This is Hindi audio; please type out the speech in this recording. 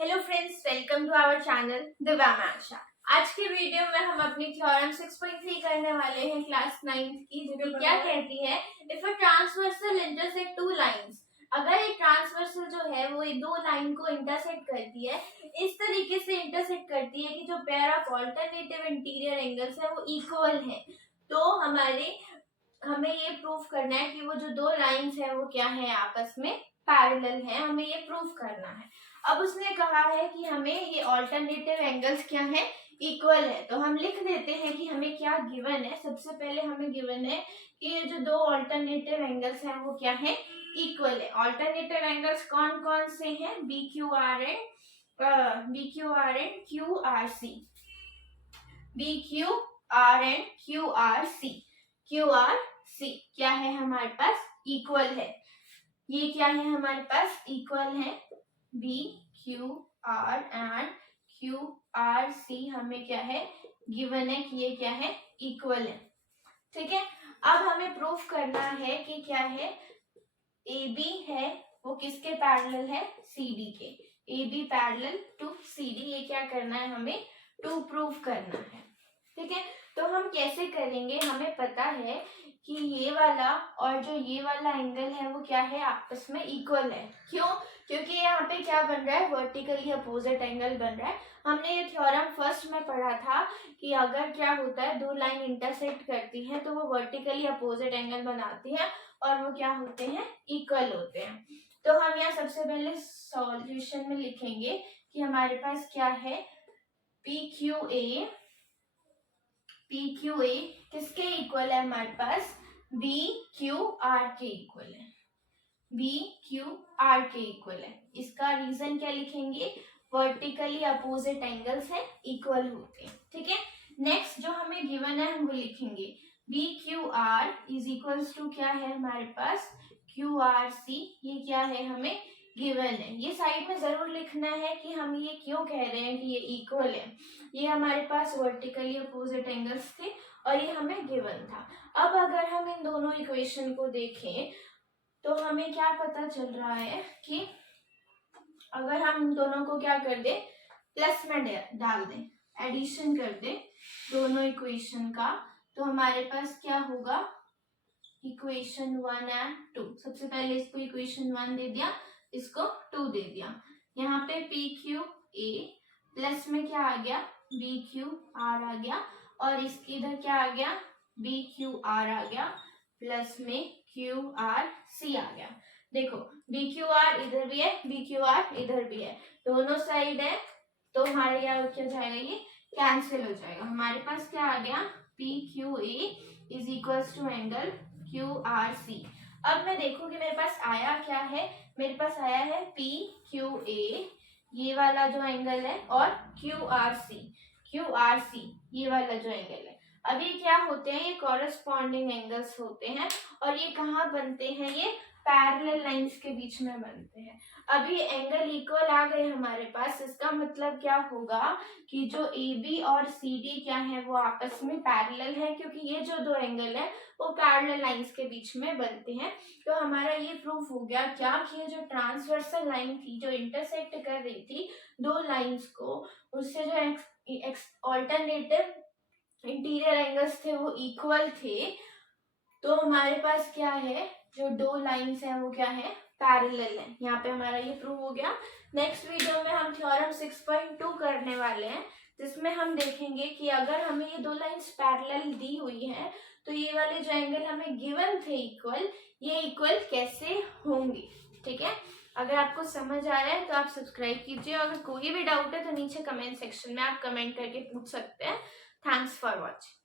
Hello friends, welcome to our channel Divya में आशा। आज के वीडियो में हम अपनी थ्योरम 6.3 करने वाले हैं क्लास 9th की, जो क्या कहती है, if a transversal intersect two lines, अगर एक ट्रांसवर्सल जो है वो दो लाइन को इंटरसेक्ट करती है, इस तरीके से इंटरसेक्ट करती है कि जो pair of alternative interior angles है वो इक्वल है, तो हमें ये प्रूफ करना है कि वो जो दो लाइंस है वो क्या है, आपस में पैरेलल है। हमें ये प्रूफ करना है। अब उसने कहा है कि हमें ये ऑल्टरनेटिव एंगल्स क्या है, इक्वल है। तो हम लिख देते हैं कि हमें क्या गिवन है। सबसे पहले हमें गिवन है कि ये जो दो ऑल्टरनेटिव एंगल्स हैं वो क्या है, इक्वल है। ऑल्टरनेटिव एंगल्स कौन कौन से हैं, B Q R and Q R C, B Q R and Q R C क्या है हमारे पास, इक्वल है। ये क्या है हमारे पास, इक्वल है। B Q R and Q R C हमें क्या है, गिवन है कि ये क्या है, इक्वल है। ठीक है, अब हमें प्रूफ करना है कि क्या है, ए बी है वो किसके पैरेलल है, सी डी के। A B parallel to C D, ये क्या करना है, हमें टू प्रूफ करना है। ठीक है, तो हम कैसे करेंगे, हमें पता है कि ये वाला और जो ये वाला एंगल है वो क्या है, आपस में इक्वल है। क्यों, क्योंकि यहाँ पे क्या बन रहा है, वर्टिकली अपोजिट एंगल बन रहा है। हमने ये थ्योरम फर्स्ट में पढ़ा था कि अगर क्या होता है, दो लाइन इंटरसेक्ट करती हैं तो वो वर्टिकली अपोजिट एंगल बनाती हैं और वो क्या होते हैं, इक्वल होते हैं। तो हम यहाँ सबसे पहले सॉल्यूशन में लिखेंगे कि हमारे पास क्या है, पी क्यू ए किसके इक्वल है, हमारे पास बी क्यू आर के इक्वल है, बी क्यू आर के इक्वल है। इसका रीजन क्या लिखेंगे, वर्टिकली अपोजिट एंगल्स है, इक्वल होते हैं। ठीक है, नेक्स्ट जो हमें गिवन है हम वो लिखेंगे, B Q R is equals to क्या है हमारे पास, क्यू आर सी, ये क्या है हमें गिवन है। ये साइड में जरूर लिखना है कि हम ये क्यों कह रहे हैं कि ये इक्वल है। ये हमारे पास वर्टिकली अपोजिट एंगल्स थे और ये हमें गिवन था। अब अगर हम इन दोनों इक्वेशन को देखें तो हमें क्या पता चल रहा है कि अगर हम इन दोनों को क्या कर दे, प्लस में डाल दें, एडिशन कर दें दोनों इक्वेशन का, तो हमारे पास क्या होगा, इक्वेशन 1 एंड 2। सबसे पहले इसको इक्वेशन 1 दे दिया, इसको 2 दे दिया। यहाँ पे पी क्यू ए प्लस में क्या आ गया, बी क्यू आर आ गया, और इसके इधर क्या आ गया, बी क्यू आर आ गया, प्लस में क्यू आर सी आ गया। देखो बी क्यू आर इधर भी है, बी क्यू आर इधर भी है, दोनों साइड है, तो हमारे यहाँ क्या जाएगा, ये कैंसिल हो जाएगा। हमारे पास क्या आ गया, P Q A is equals to angle Q R C. अब मैं देखूं कि मेरे पास आया क्या है, मेरे पास आया है पी क्यू ए, ये वाला जो एंगल है, और क्यू आर सी ये वाला जो एंगल है। अब ये क्या होते हैं, ये कॉरेस्पॉन्डिंग एंगल्स होते हैं, और ये कहाँ बनते हैं, ये पैरेलल लाइंस के बीच में बनते हैं। अभी एंगल इक्वल आ गए हमारे पास, इसका मतलब क्या होगा कि जो ए बी और सी डी क्या है, वो आपस में पैरेलल है, क्योंकि ये जो दो एंगल है वो पैरेलल लाइंस के बीच में बनते हैं। तो हमारा ये प्रूफ हो गया क्या, कि ये जो ट्रांसवर्सल लाइन थी जो इंटरसेक्ट कर रही थी दो लाइंस को, उससे जो ऑल्टरनेटिव इंटीरियर एंगल्स थे वो इक्वल थे। तो हमारे पास क्या है, जो दो लाइंस हैं वो क्या है, पैरेलल है। यहाँ पे हमारा ये प्रूव हो गया। नेक्स्ट वीडियो में हम थ्योरम 6.2 करने वाले हैं, जिसमें हम देखेंगे कि अगर हमें ये दो लाइंस पैरेलल दी हुई हैं तो ये वाले जो एंगल हमें गिवन थे इक्वल, ये इक्वल कैसे होंगे। ठीक है, अगर आपको समझ आ रहा है तो आप सब्सक्राइब कीजिए, अगर कोई भी डाउट है तो नीचे कमेंट सेक्शन में आप कमेंट करके पूछ सकते हैं। Thanks for watching.